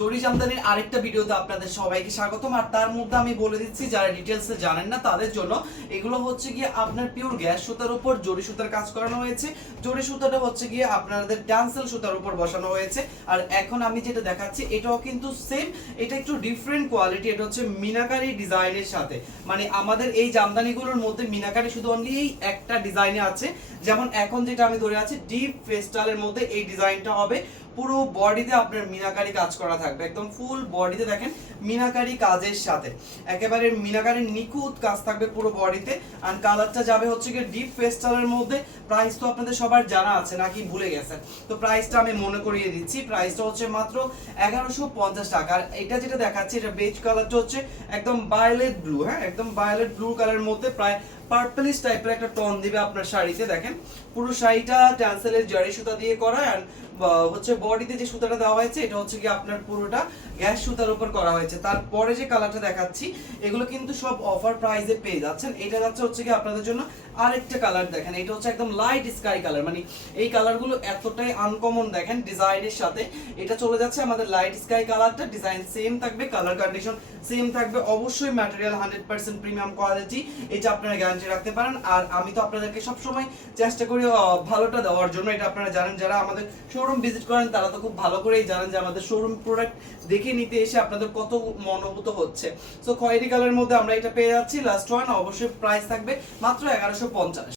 জরি জামদানির আরেকটা ভিডিওতে আপনাদের সবাইকে স্বাগতম। আর তার মধ্যে আমি বলে দিচ্ছি যারা ডিটেলসে জানেন না তাদের জন্য, এগুলো হচ্ছে গিয়ে আপনার পিওর গ্যাস সুতার উপর জরি সুতার কাজ করানো হয়েছে। জরি সুতাটা হচ্ছে গিয়ে আপনাদের ডান্সেল সুতার উপর বসানো হয়েছে। আর এখন আমি যেটা দেখাচ্ছি এটাও কিন্তু সেম, এটা একটু ডিফারেন্ট কোয়ালিটি। এটা হচ্ছে মিনাকারি ডিজাইনের সাথে, মানে আমাদের এই জামদানিগুলোর মধ্যে মিনাকারি শুধু অনলি এই একটা ডিজাইনে আছে। যেমন এখন যেটা আমি ধরে আছি ডিপ ফেস্টালের মধ্যে এই ডিজাইনটা হবে, পুরো বডিতে আপনার মিনাকারি কাজ করা থাকবে, একদম ফুল বডিতে দেখেন মিনাকারি কাজের সাথে একেবারে মিনাকারির নিখুঁত কাজ থাকবে পুরো বডিতে। আর কালারটা যাবে হচ্ছে কি ডিপ পেস্টালের মধ্যে। প্রাইস তো আপনাদের সবার জানা আছে নাকি ভুলে গেছেন? তো প্রাইসটা আমি মনে করিয়ে দিচ্ছি, প্রাইসটা হচ্ছে মাত্র 1150 টাকা। আর এটা যেটা দেখাচ্ছি এটা বেজ কালারটা হচ্ছে একদম ভায়োলেট ব্লু, হ্যাঁ একদম ভায়োলেট ব্লু কালারের মধ্যে প্রায় পার্পলিশ টাইপের একটা টোন দিবে আপনার শাড়িতে। দেখেন পুরো শাড়িটা ট্যান্সেলের জারি সুতা দিয়ে করা, আর হচ্ছে বডিতে যে সুতাটা দেওয়া হয়েছে এটা হচ্ছে কি আপনার পুরোটা গ্যাস সুতার উপর করা হয়েছে। তারপরে যে কালারটা দেখাচ্ছি এগুলো কিন্তু সব অফার প্রাইসে পেয়ে যাচ্ছেন। এটা যাচ্ছে হচ্ছে কি আপনাদের জন্য আরেকটা কালার, দেখেন এটা হচ্ছে একদম লাইট স্কাই কালার, মানে এই কালারগুলো এতটাই আনকমন দেখেন ডিজাইনের সাথে। এটা চলে যাচ্ছে আমাদের লাইট স্কাই কালারটা, ডিজাইন সেম থাকবে, কালার কন্ডিশন সেম থাকবে, অবশ্যই ম্যাটেরিয়াল 100% প্রিমিয়াম কোয়ালিটি, এটা আপনারা গ্যারান্টি রাখতে পারেন। আর আমি তো আপনাদেরকে সবসময় চেষ্টা করি ভালোটা দেওয়ার জন্য, এটা আপনারা জানেন। যারা আমাদের শোরুম ভিজিট করেন তারা তো খুব ভালো করেই জানেন যে আমাদের শোরুম প্রোডাক্ট দেখে নিতে এসে আপনাদের কত মনোভূত হচ্ছে। সো খয়েরি কালারের মধ্যে আমরা এটা পেয়ে যাচ্ছি লাস্ট ওয়ান, অবশ্যই প্রাইস থাকবে মাত্র 1150।